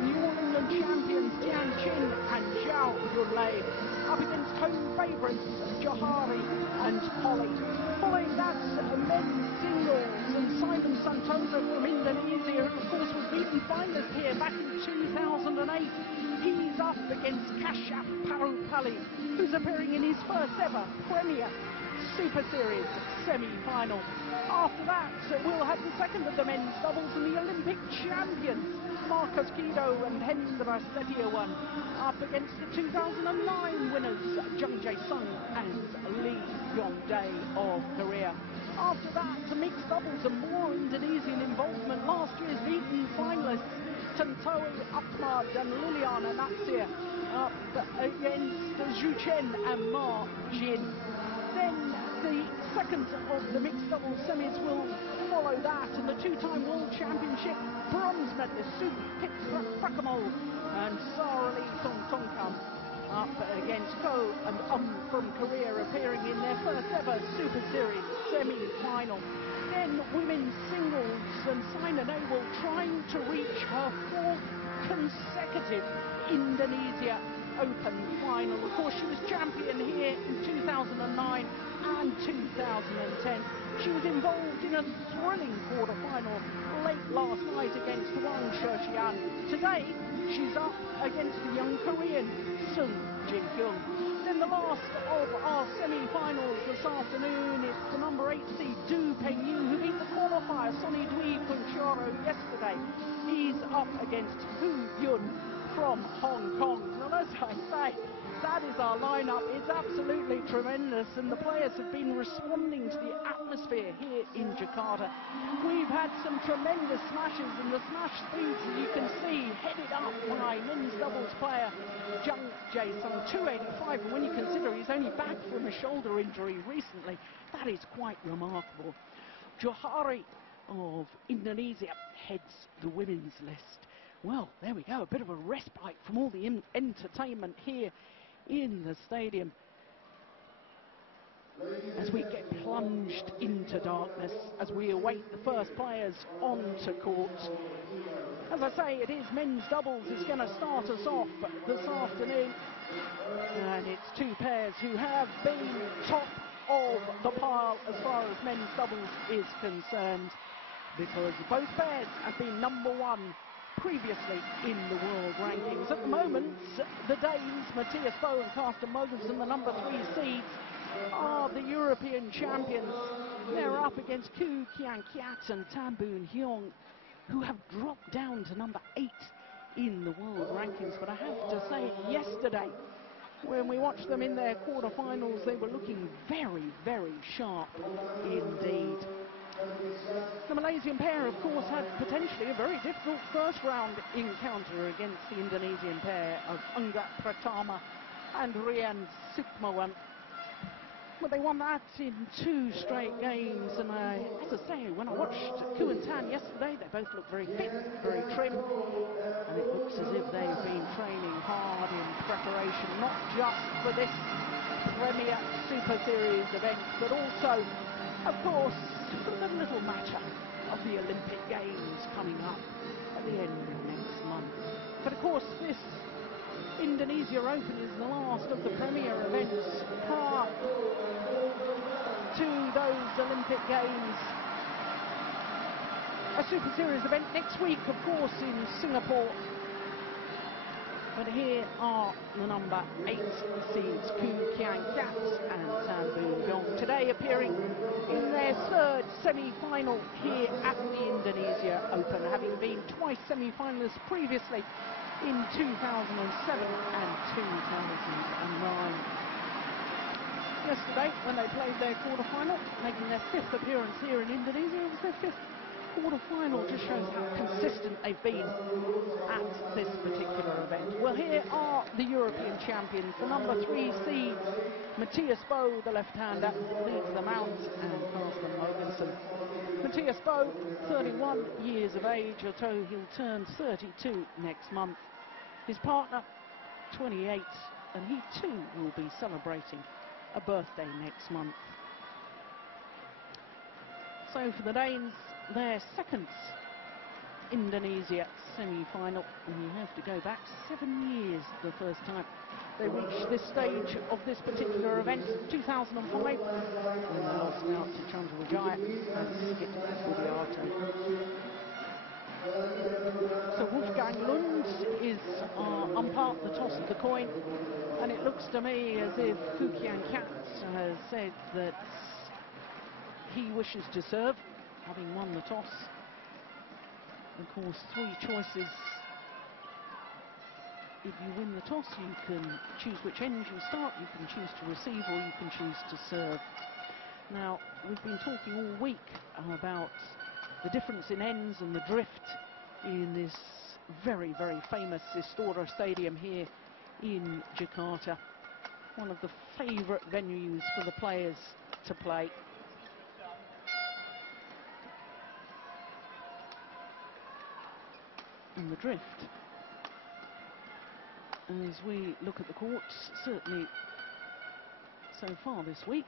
New England champions Tianjin and Zhao Yunlei up against home favourites Johari and Holly. Following that, men's singles and Simon Santosa from Indonesia, of course, was beaten finalist here back in 2008. He's up against Kashyap Parupalli, who's appearing in his first ever Premier Super Series semi-final. After that, we'll have the second of the men's doubles and the Olympic champions Marcus Kido and Hendra Setiawan up against the 2009 winners Jung Jae-sung and Lee Yong-dae of Korea. After that, mixed doubles and more Indonesian involvement. Last year's beaten finalists Tantowi Ahmad and Liliana Natsir up against Zhu Chen and Ma Jin. Then the second of the mixed doubles semis will follow that, and the two-time World Championship bronze medalist Sukhit Prakamol and Sara Lee Songtongkam up against Ko and from Korea, appearing in their first ever Super Series semi-final. Then women's singles and Saina Nehwal trying to reach her fourth consecutive Indonesia Open final. Of course, she was champion here in 2009 and 2010. She was involved in a thrilling quarter-final late last night against Wang Sheqian. Today, she's up against the young Korean Sung Ji-kyung. Then the last of our semi-finals this afternoon, it's the number 8 seed Du Pengyu, who beat the qualifier Sonny Dwi Kunchoro yesterday. He's up against Hu Yun from Hong Kong. Now, as I say, that is our lineup. It's absolutely tremendous, and the players have been responding to the atmosphere here in Jakarta. We've had some tremendous smashes, and the smash speeds, as you can see, headed up by men's doubles player Jung Jae-sung, 285, and when you consider he's only back from a shoulder injury recently, that is quite remarkable. Johari of Indonesia heads the women's list. Well, there we go, a bit of a respite from all the entertainment here in the stadium as we get plunged into darkness as we await the first players onto court. As I say, it is men's doubles is going to start us off this afternoon, and it's two pairs who have been top of the pile as far as men's doubles is concerned, because both pairs have been number one previously in the world rankings. At the moment, the Danes, Matthias Boe and Carsten Mogensen, the number 3 seeds, are the European champions. They're up against Keat and Boon Heong, who have dropped down to number 8 in the world rankings. But I have to say, yesterday, when we watched them in their quarterfinals, they were looking very, very sharp indeed. The Malaysian pair, of course, had potentially a very difficult first round encounter against the Indonesian pair of Angga Pratama and Rian Sukmawan. But they won that in 2 straight games, and as I say, when I watched Ku and Tan yesterday, they both looked very fit, very trim, and it looks as if they've been training hard in preparation, not just for this Premier Super Series event, but also, of course, for the little matter of the Olympic Games coming up at the end of next month. But of course, this Indonesia Open is the last of the premier events prior to those Olympic Games. A Super Series event next week, of course, in Singapore. But here are the number 8 seeds, Keat and Boon. Today appearing in their third semi-final here at the Indonesia Open, having been twice semi-finalists previously in 2007 and 2009. Yesterday, when they played their quarter-final, making their 5th appearance here in Indonesia, it was their 5th quarter-final. Just shows how consistent they've been at this particular event. Well, here are the European champions, the number 3 seeds, Matthias Boe, the left-hander, leads them out, and Carsten Mogensen. Matthias Boe, 31 years of age, although he'll turn 32 next month. His partner, 28, and he too will be celebrating a birthday next month. So for the Danes, their second Indonesia semi-final. And you have to go back 7 years the first time they reached this stage of this particular event. 2005, when they lost out to Chandra and Skip Budiato. So Wolfgang Lund is our umpire, the toss of the coin, and it looks to me as if Keat has said that he wishes to serve, having won the toss. Of course, 3 choices. If you win the toss, you can choose which end you start, you can choose to receive, or you can choose to serve. Now, we've been talking all week about the difference in ends and the drift in this very, very famous Istora stadium here in Jakarta. One of the favourite venues for the players to play. And the drift, as we look at the courts, certainly so far this week,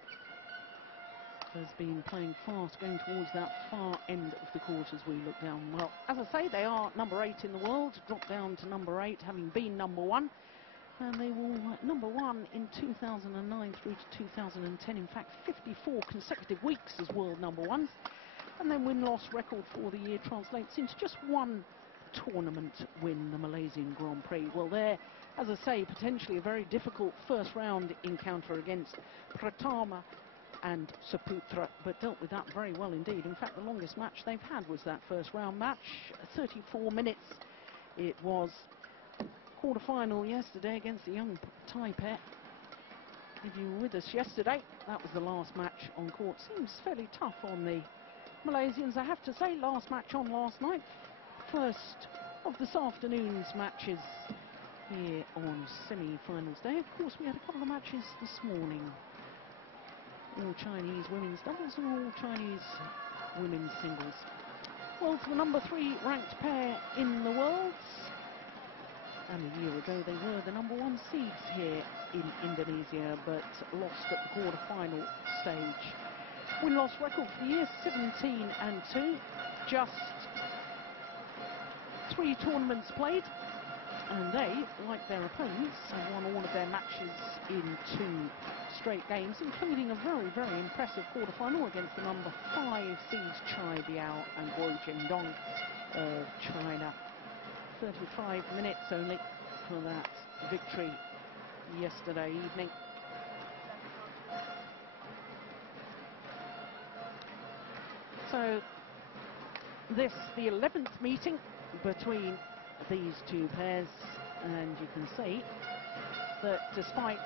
has been playing fast, going towards that far end of the court as we look down. Well, as I say, they are number 8 in the world, dropped down to number 8, having been number 1. And they were number 1 in 2009 through to 2010. In fact, 54 consecutive weeks as world number 1s. And then win-loss record for the year translates into just 1 tournament win, the Malaysian Grand Prix. Well, there, as I say, potentially a very difficult first round encounter against Pratama and Saputra, but dealt with that very well indeed. In fact, the longest match they've had was that first round match, 34 minutes. It was quarter-final yesterday against the young Thai pair. If you were with us yesterday, that was the last match on court. Seems fairly tough on the Malaysians, I have to say. Last match on last night, first of this afternoon's matches here on semi-finals day. Of course, we had a couple of matches this morning. All Chinese women's doubles and all Chinese women's singles. Well, it's the number 3 ranked pair in the world. And a year ago they were the number 1 seeds here in Indonesia, but lost at the quarter-final stage. Win-loss record for the year, 17-2. Just 3 tournaments played. And they, like their opponents, have won all of their matches in 2 straight games, including a very, very impressive quarter-final against the number 5 seeds Chai Biao and Guo Jingdong of China. 35 minutes only for that victory yesterday evening. So this, the 11th meeting between these 2 pairs, and you can see that despite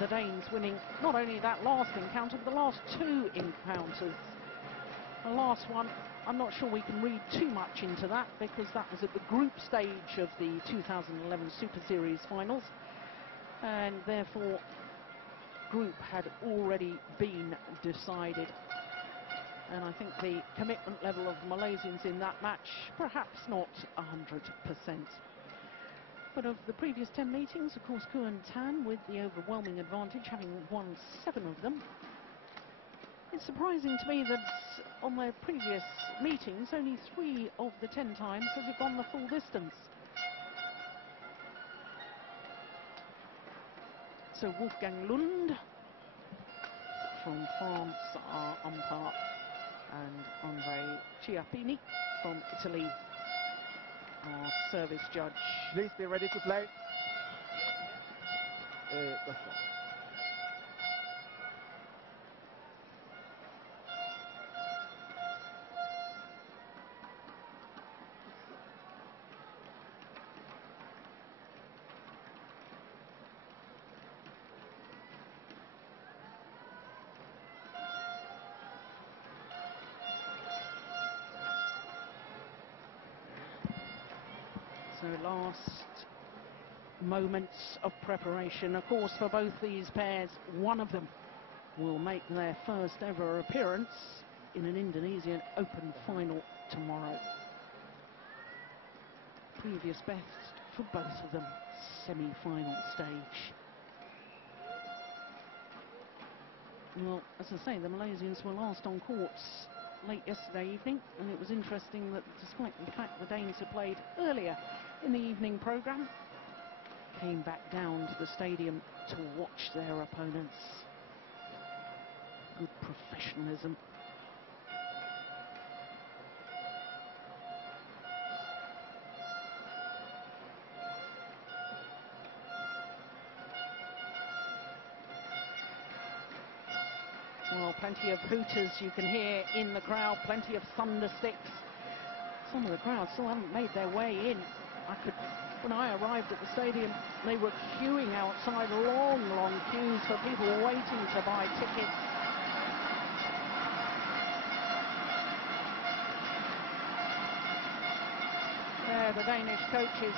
the Danes winning not only that last encounter, but the last 2 encounters. The last one, I'm not sure we can read too much into that, because that was at the group stage of the 2011 Super Series finals, and therefore group had already been decided. And I think the commitment level of the Malaysians in that match, perhaps not 100%. But of the previous 10 meetings, of course, Kuan Tan with the overwhelming advantage, having won 7 of them. It's surprising to me that on their previous meetings, only 3 of the 10 times has it gone the full distance. So Wolfgang Lund from France, our umpire, and Andre Chiappini from Italy, our service judge. Please be ready to play. So last moments of preparation, of course, for both these pairs. One of them will make their first ever appearance in an Indonesian Open final tomorrow. Previous best for both of them, semi-final stage. Well, as I say, the Malaysians were last on courts late yesterday evening, and it was interesting that despite the fact the Danes had played earlier in the evening programme, came back down to the stadium to watch their opponents. Good professionalism. Well, plenty of hooters you can hear in the crowd, plenty of thundersticks. Some of the crowd still haven't made their way in. When I arrived at the stadium, they were queuing outside, long queues for people waiting to buy tickets. There, the Danish coaches.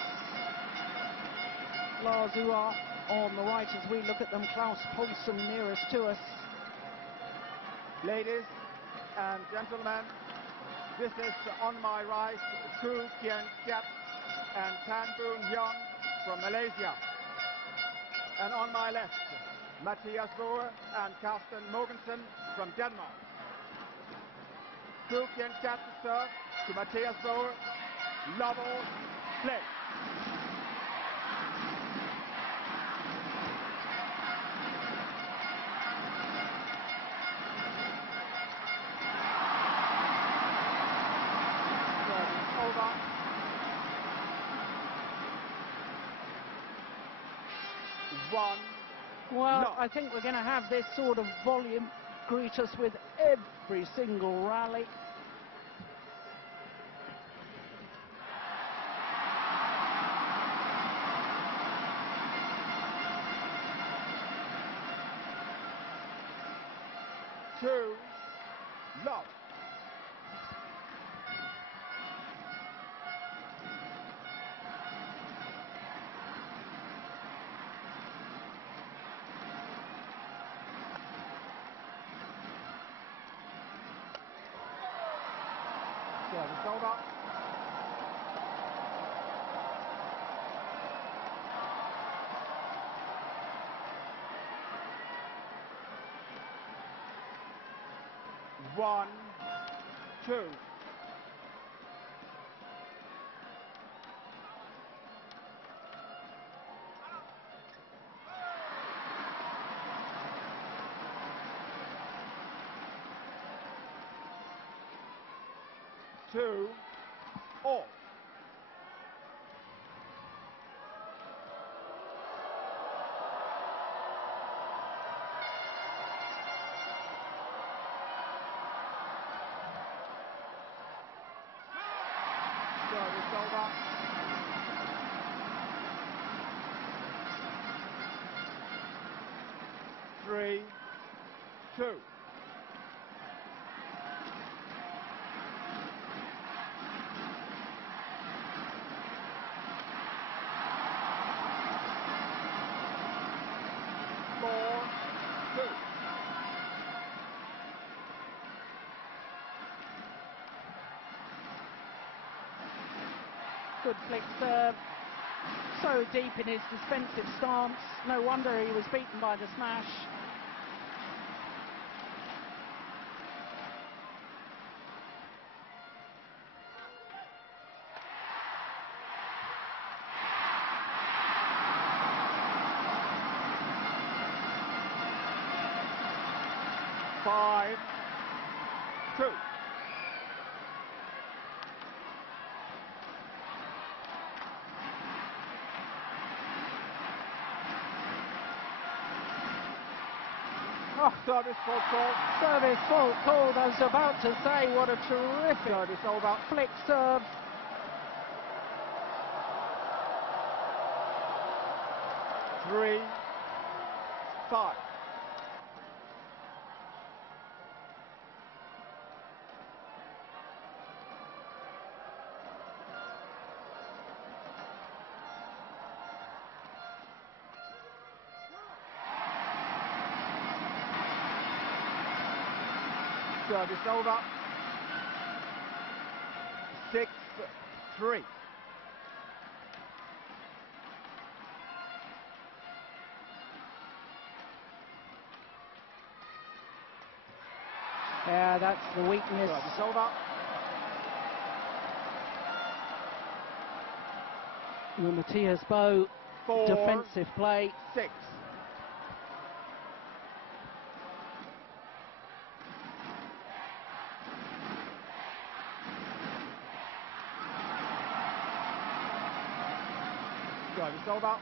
Lars Uar on the right as we look at them. Klaus Poulsen nearest to us. Ladies and gentlemen, this is on my right, Kien Keat and Boon from Malaysia. And on my left, Mathias M.Boe and Carsten Mogensen from Denmark. Kien Keat to serve to Mathias M.Boe. Level, play. Well, I think we're going to have this sort of volume greet us with every single rally. Two, love. Service over. One, two. Two, all. Service over. Three, two. Good flick serve. So deep in his defensive stance. No wonder he was beaten by the smash. Five, two. Oh, service fault call. Service fault called. I was about to say, what a terrific Service over. flick serve. Three, five. Service over. 6-3. Yeah, that's the weakness. It's over. The Mathias Boe 4, defensive play. 6. It's over.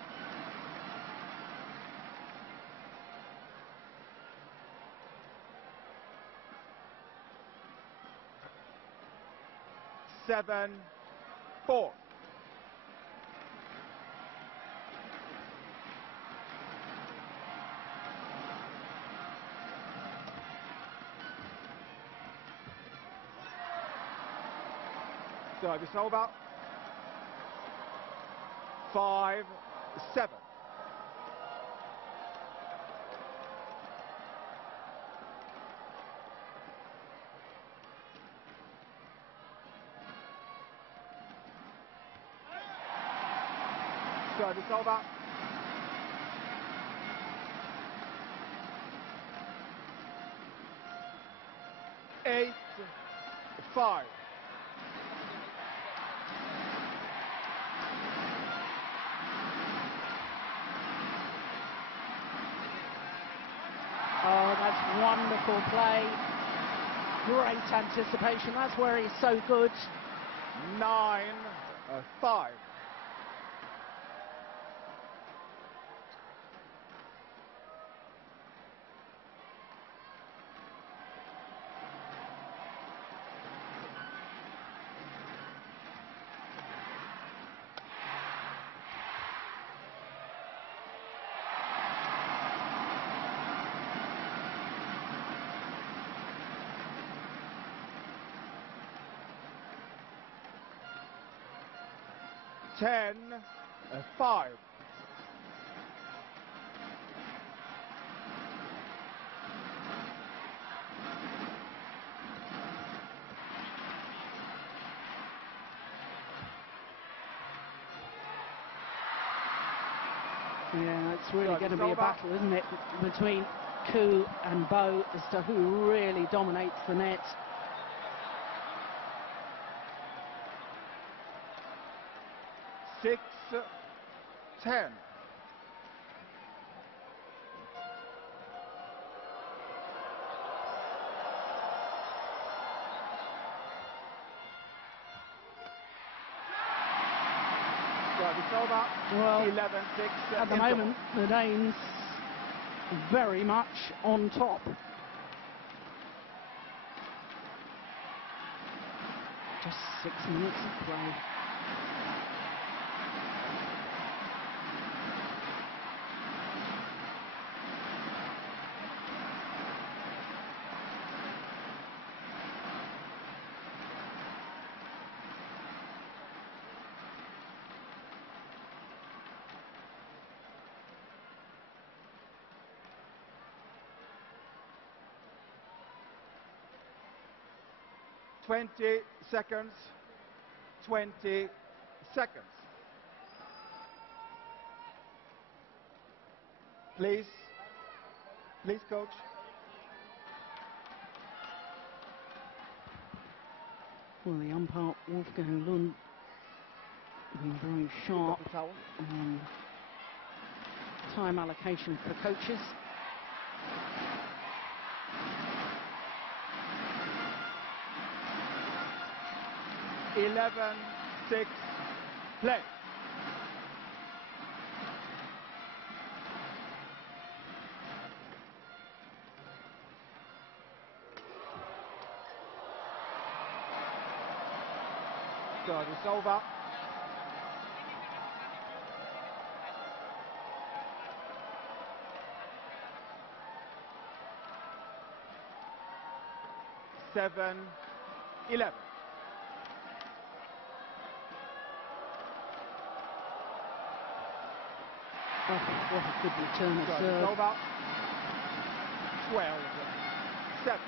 Seven, 4. Service over. 5, 7. Service over. 8, 5. Oh, that's wonderful play. Great anticipation. That's where he's so good. 9, 5. Ten, 5. Yeah, it's really going to be a battle, isn't it, between Keat and Boe as to who really dominates the net. Six, 10. It's over. Well, 11, 6. At the moment, the Danes very much on top. Just 6 minutes of play. Twenty seconds. 20 seconds. Please, coach. Well, the umpire, Wolfgang Lund, being very sharp on time allocation for coaches. Eleven, 6, play. Service over. Seven, 11. What a good return of Service serve. over. 12, 7.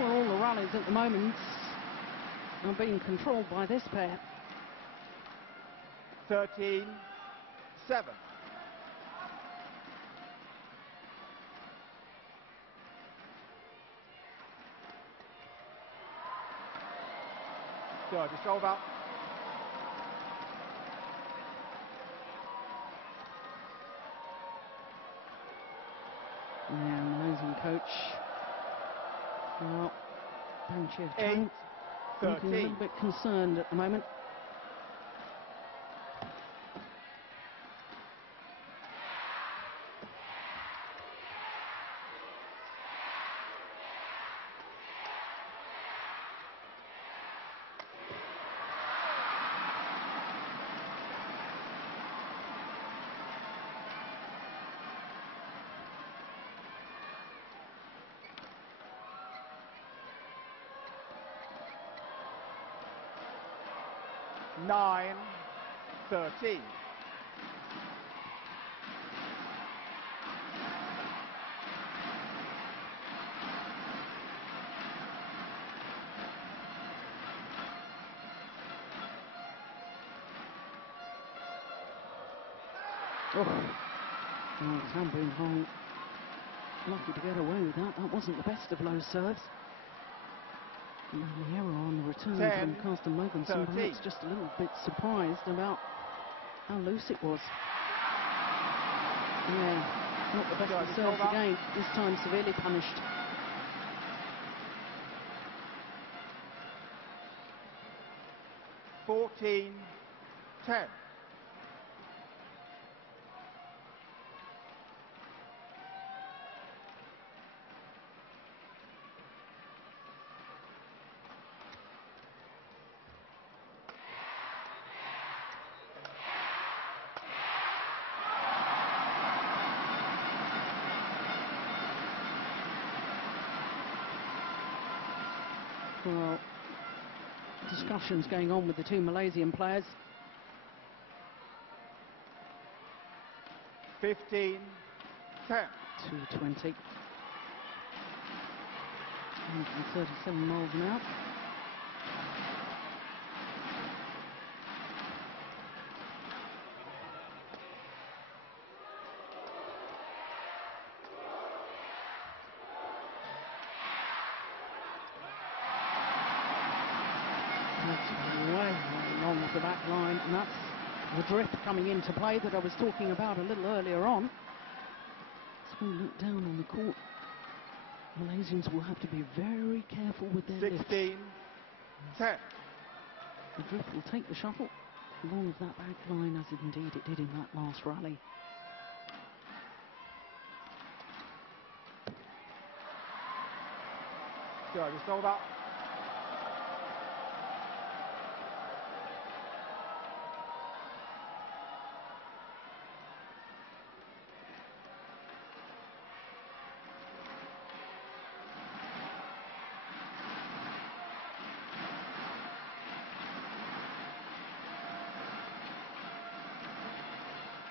Well, all the rallies at the moment are being controlled by this pair. 13-7. Service over. Yeah, Malaysian coach. Well, Bung looking a little bit concerned at the moment. Nine, 13. Heong lucky to get away with that. That wasn't the best of low serves. And the error on the return from Carsten Mogensen, perhaps just a little bit surprised about how loose it was. Yeah, not the best of serves again, this time severely punished. (14-10). Well, discussions going on with the two Malaysian players. 15-10. 220. 137 miles an hour. The back line, and that's the drift coming into play that I was talking about a little earlier on. As we look down on the court, Malaysians will have to be very careful with their 16-10. The drift will take the shuttle along with that back line, as indeed it did in that last rally. Service over.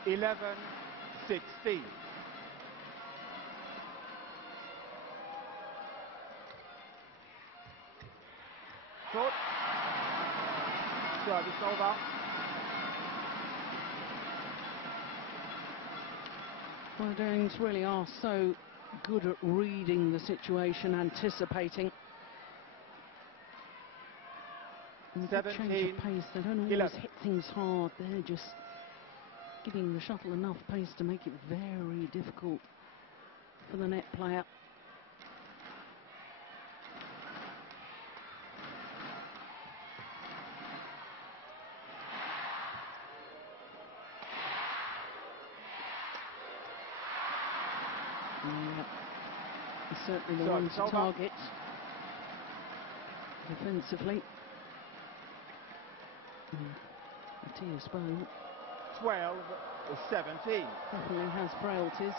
(11-16). Short. Service over. Well, Danes really are so good at reading the situation, anticipating. And with a change of pace, they don't always hit things hard. They're just giving the shuttle enough pace to make it very difficult for the net player. Yeah, certainly the one to target defensively. Mathias Boon 12-17. Definitely has frailties.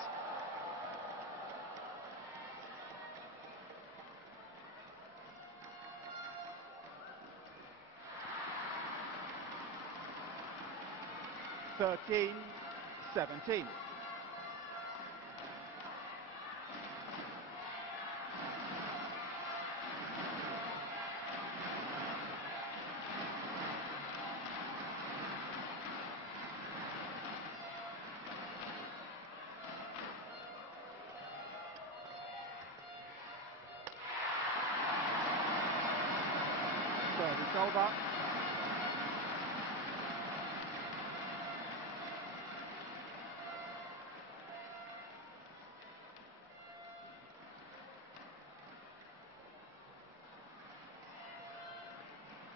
(13-17). over.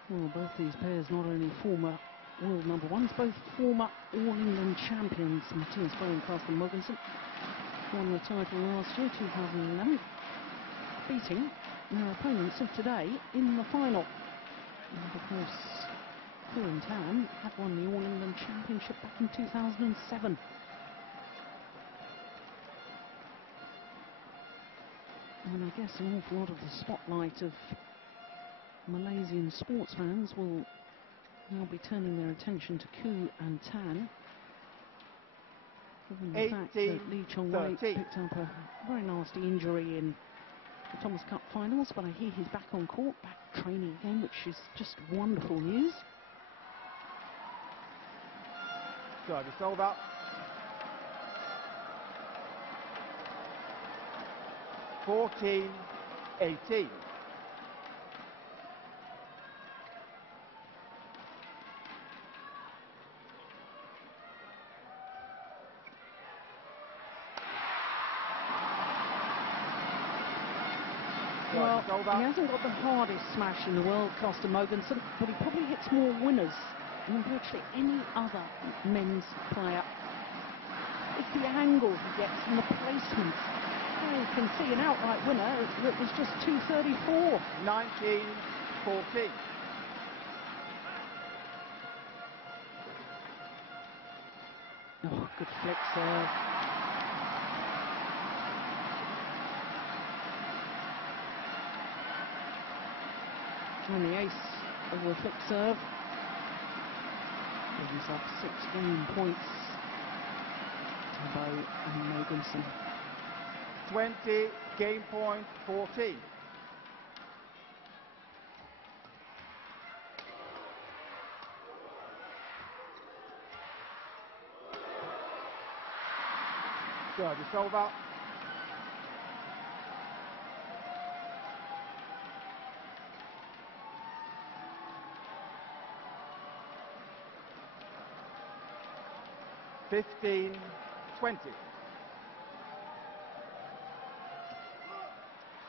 Well, both these pairs not only former world number ones, both former All-England champions. Mathias Boe and Carsten Mogensen won the title last year, 2011, beating their opponents of today in the final. And of course, Kien and Tan had won the All-England Championship back in 2007. And I guess an awful lot of the spotlight of Malaysian sports fans will now be turning their attention to Koo and Tan, given the fact that Lee Chong-wei picked up a very nasty injury in the Thomas Cup finals, but I hear he's back on court, back training again, which is just wonderful news. Service over. (14-18). Well, he hasn't got the hardest smash in the world, Carsten Mogensen, but he probably hits more winners than virtually any other men's player. It's the angle he gets and the placement. You can see an outright winner that was just 234. 19-14. Oh, good flick serve. And the ace of the flick serve brings up 6 game points to Boe and Mogensen. 20, game point 14. Service over. (15-20).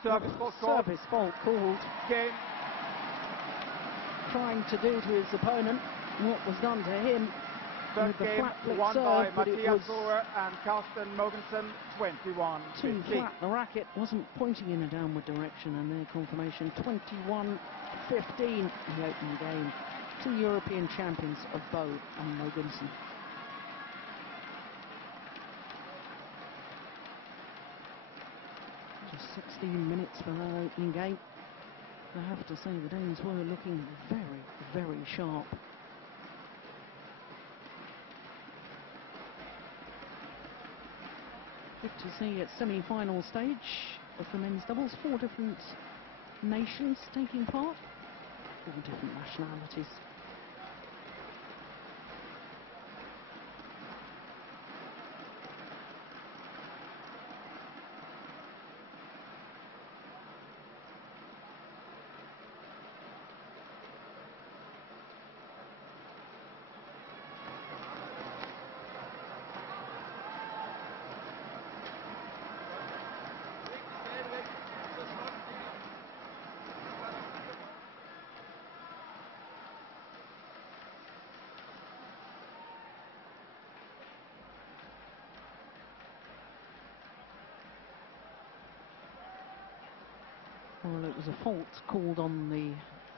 Service fault called. Service fault called. Game. Trying to do to his opponent what was done to him. Third the game flat flick won serve, by but it Mathias was and Carsten Mogensen, 21-15. too flat. The racket wasn't pointing in a downward direction, and their confirmation 21-15 in the opening game. 2 European champions of Boe and Mogensen. Just 16 minutes for that opening game. I have to say the Danes were looking very, very sharp. Good to see at semi-final stage of the men's doubles, 4 different nations taking part, 4 different nationalities. Well, it was a fault called on the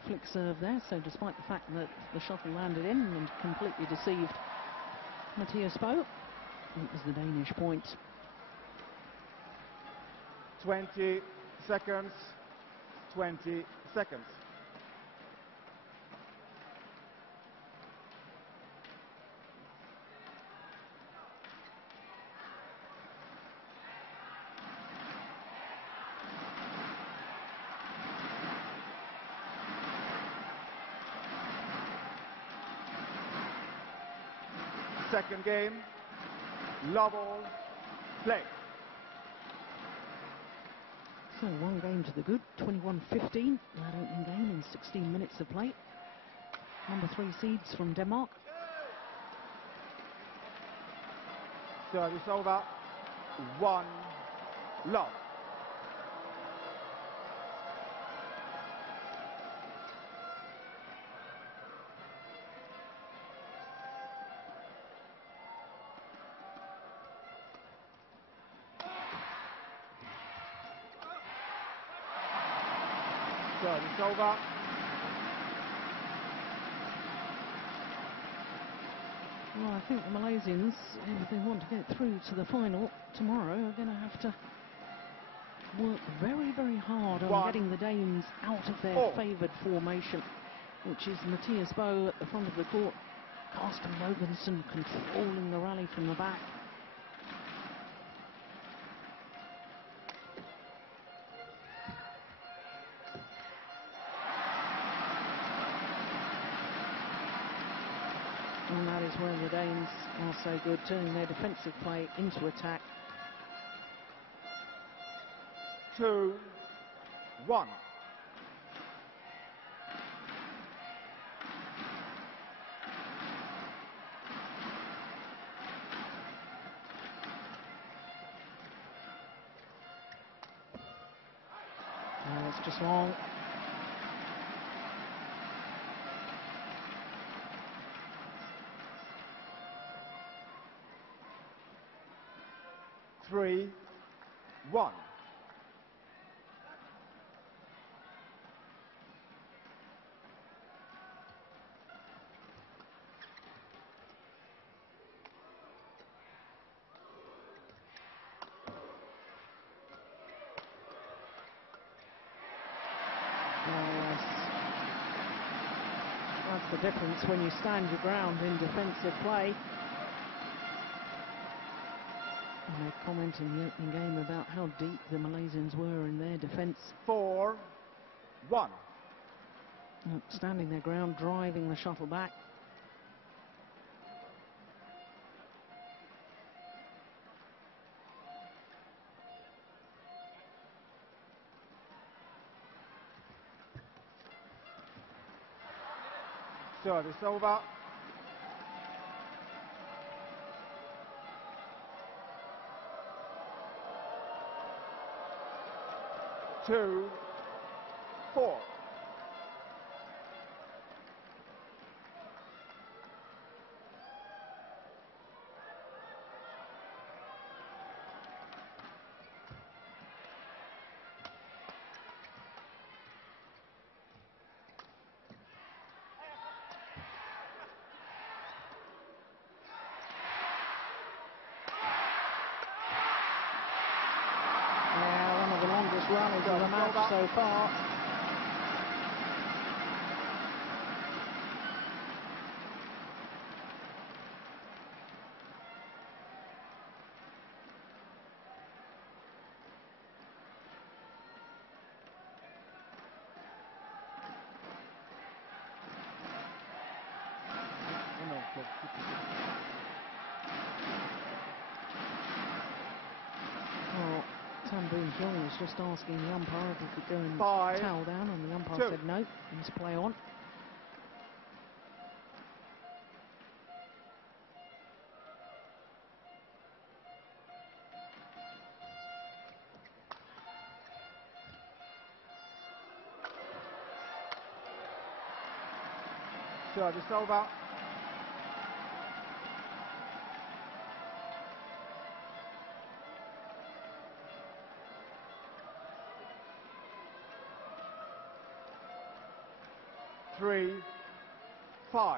flick serve there, so despite the fact that the shuttle landed in and completely deceived Mathias Boe, it was the Danish point. 20 seconds, 20 seconds. Second game, love all, play. So 1 game to the good, 21-15, that opening game in 16 minutes of play. number 3 seeds from Denmark. Service over. 1 love. Service over. Well, I think the Malaysians, if they want to get through to the final tomorrow, are going to have to work very, very hard on getting the Danes out of their favoured formation, which is Mathias M.Boe at the front of the court, Carsten Mogensen controlling the rally from the back. And that is where the Danes are so good, turning their defensive play into attack. 2-1. No, it's just long. Three, 1. That's the difference when you stand your ground in defensive play. And they're commenting in game about how deep the Malaysians were in their defence. 4-1. Standing their ground, driving the shuttle back. Service over. 2-4. Rallies of the match so far. Heong was just asking the umpire if he could go and towel down, and the umpire said no, let's play on. Service over. 3-5. Oh,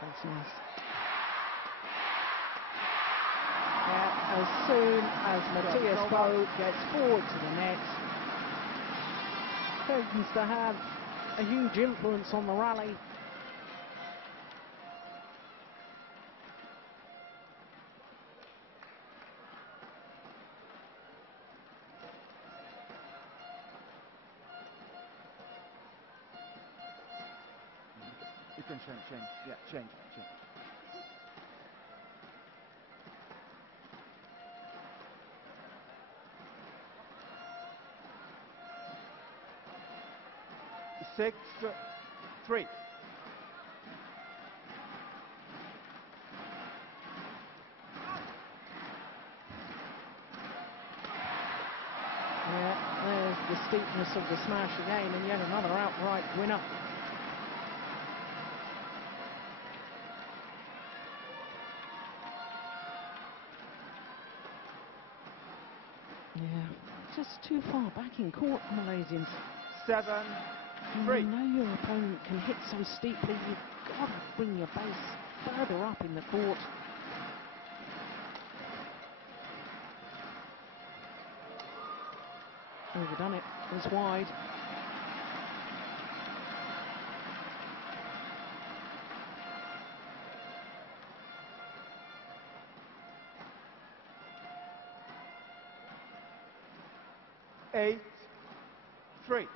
that's nice. Yeah, as soon as Mathias M.Boe gets forward to the net, tends to have a huge influence on the rally. Yeah, change. 6-3. Yeah, there's the steepness of the smash again, and yet another outright winner. Yeah, just too far back in court, Malaysians. 7-3. You know your opponent can hit so steeply, you've got to bring your base further up in the court. Overdone it. It's wide. Eight, 3.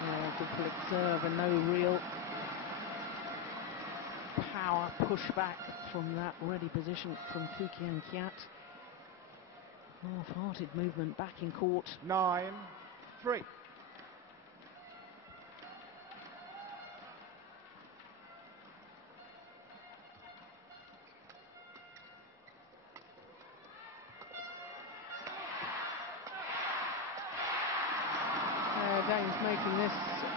Yeah, good flick serve and no real power pushback from that ready position from Kien Keat. Half-hearted movement back in court. 9-3. Games making this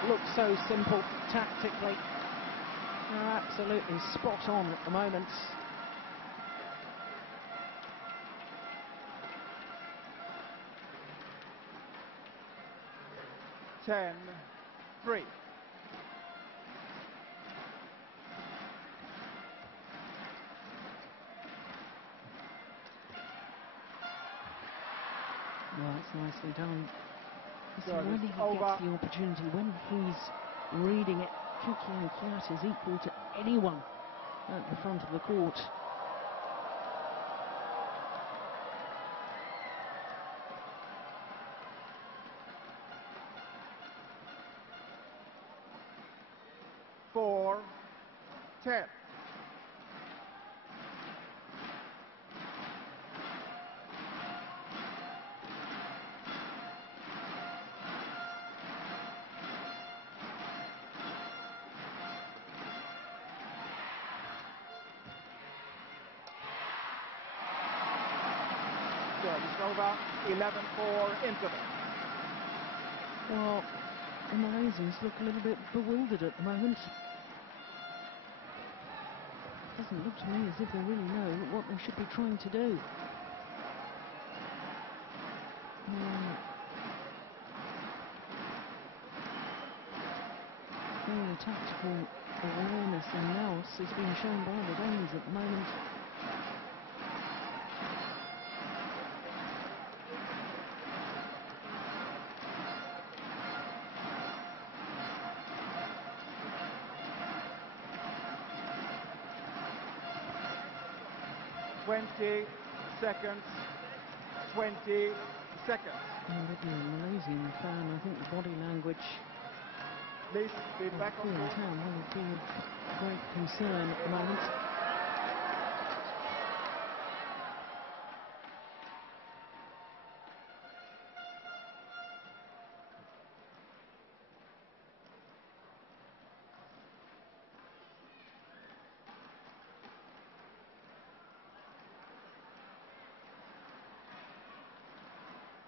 look so simple tactically. They're absolutely spot on at the moment. Ten, 3. Well, that's nicely done. So Good. when he gets the opportunity, when he's reading it, Kien Keat is equal to anyone at the front of the court. Four, 10. It's over. 11-4 interval. Well, the Malaysians look a little bit bewildered at the moment. Doesn't look to me as if they really know what they should be trying to do. Clearly tactical awareness and nous is being shown by the Danes at the moment. Seconds. 20 seconds. And if you're a Malaysian fan, I think the body language Please be back on court. will be of great concern at the moment.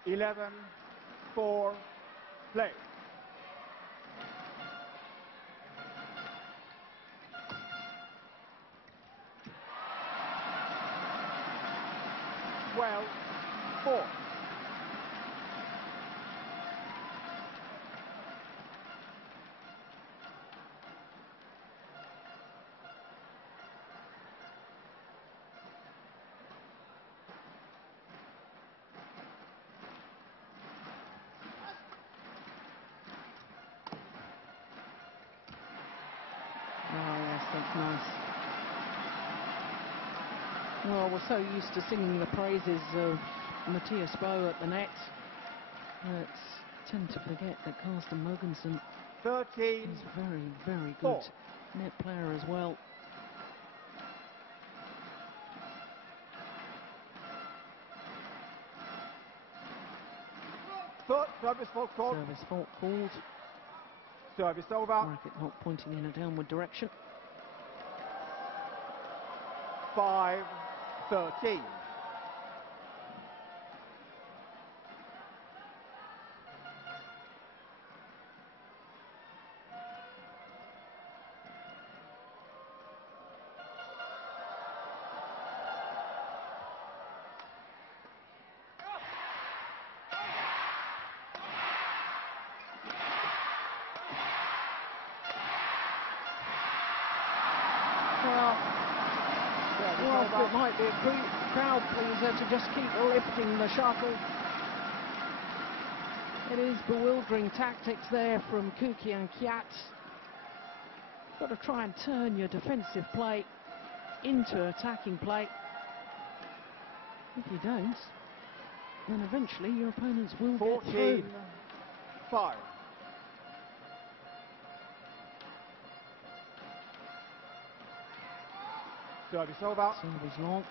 Eleven, 4, play. Well, 4. That's nice. Well, we're so used to singing the praises of Mathias Boe at the net. Let's tend to forget that C.Mogensen 13. is very, very good 4. net player as well. Third service fault called. Service fault called. Service over. Racket not pointing in a downward direction. 5-13. Whilst it might be a crowd pleaser to just keep lifting the shuttle, it is bewildering tactics there from Keat and Keat. Got to try and turn your defensive play into attacking play. If you don't, then eventually your opponents will get through. 14-5. Service over. Service long.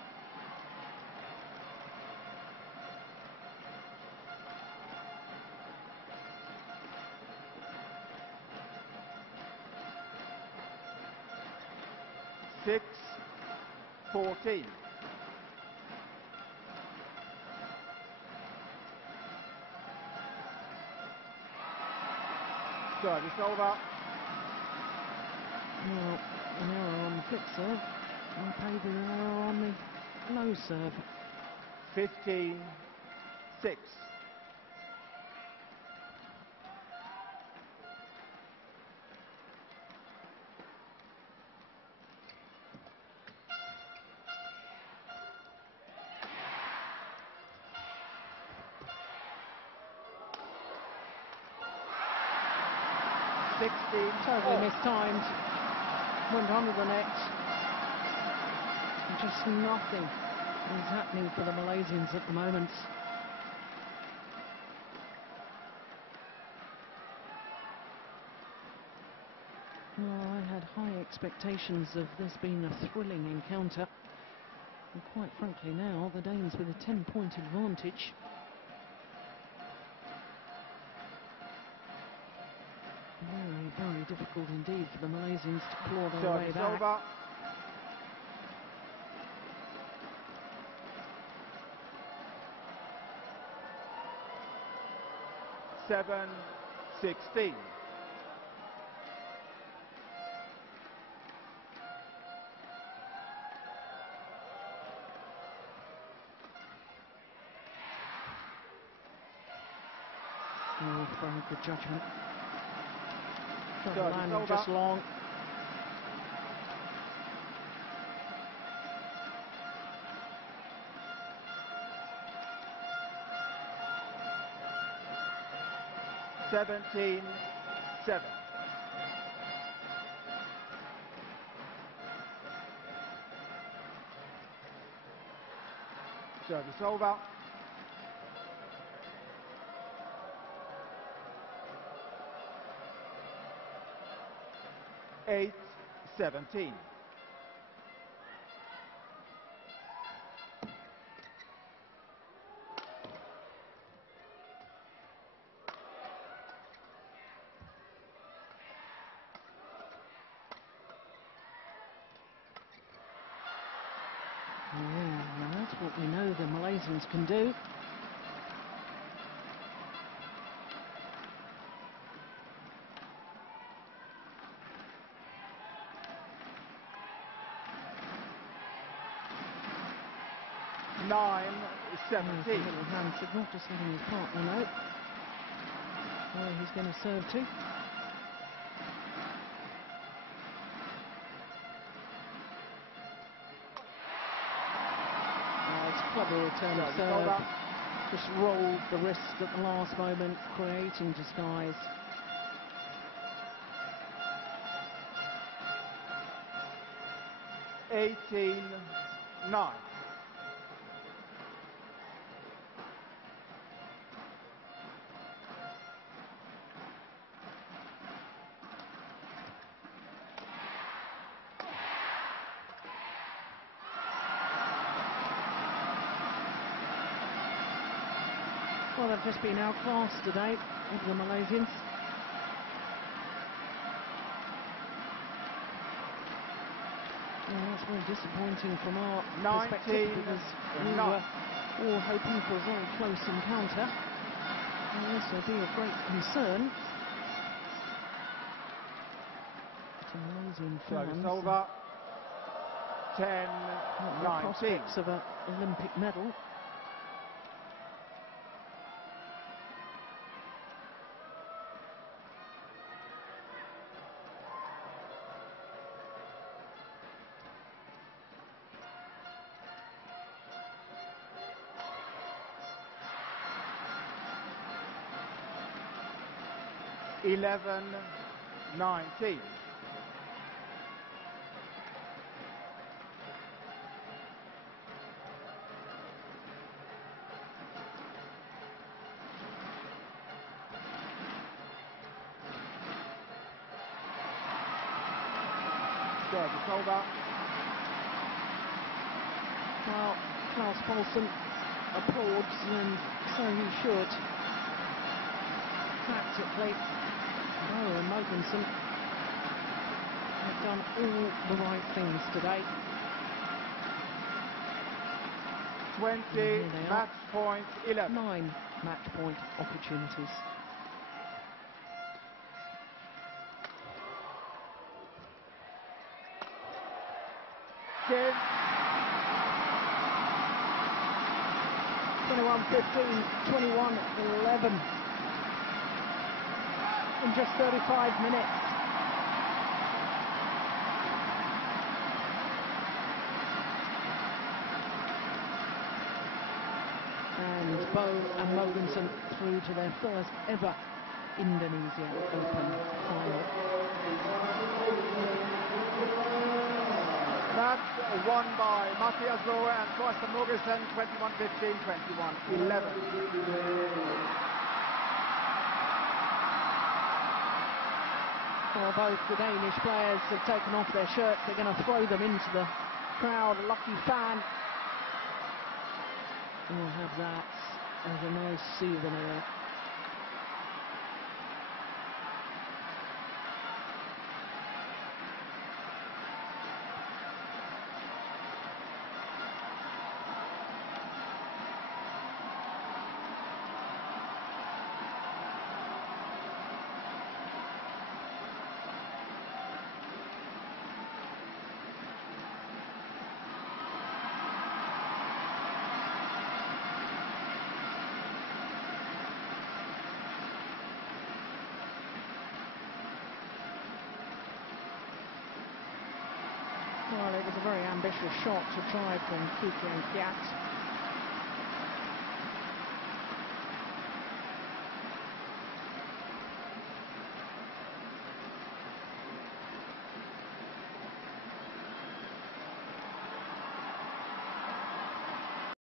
Six, 14. Service over. Now, an error on the flick serve. And pay the error on the low serve. 15-6. Totally mistimed. Went under the net. Just nothing is happening for the Malaysians at the moment. Well, I had high expectations of this being a thrilling encounter. And quite frankly now, the Danes with a 10-point advantage. Very, very difficult indeed for the Malaysians to claw their way back. Over. 7-16. Oh, very good judgment. Landed just long. Seventeen, 7. Service over. 8-17. That's what we know the Malaysians can do. Nine, 17. Little hand signal, just letting his partner know where he's going to serve to. Clever return of serve. Just rolled the wrist at the last moment, creating disguise. $18-9. Well, they've just been outclassed today, the Malaysians. Well, that's very disappointing from our perspective, because we were all hoping for a very close encounter. It will also be of great concern to Malaysian fans. Over. 10, the prospects of an Olympic medal. Eleven, 19. It's over. Well, Klaus Paulsen applauds, and so he should. Tactically, Boe and Mogensen have done all the right things today. 20, match point 11. 9 match point opportunities. Kien. 21-15, 21-11 in just 35 minutes. And Boe and Mogensen through to their first ever Indonesia Open final. Match won by Mathias and C.Mogensen, 21-15, 21-11. Well, both the Danish players have taken off their shirts. They're going to throw them into the crowd. Lucky fan. And we'll have that as a nice souvenir. Well, it was a very ambitious shot to try from Keat.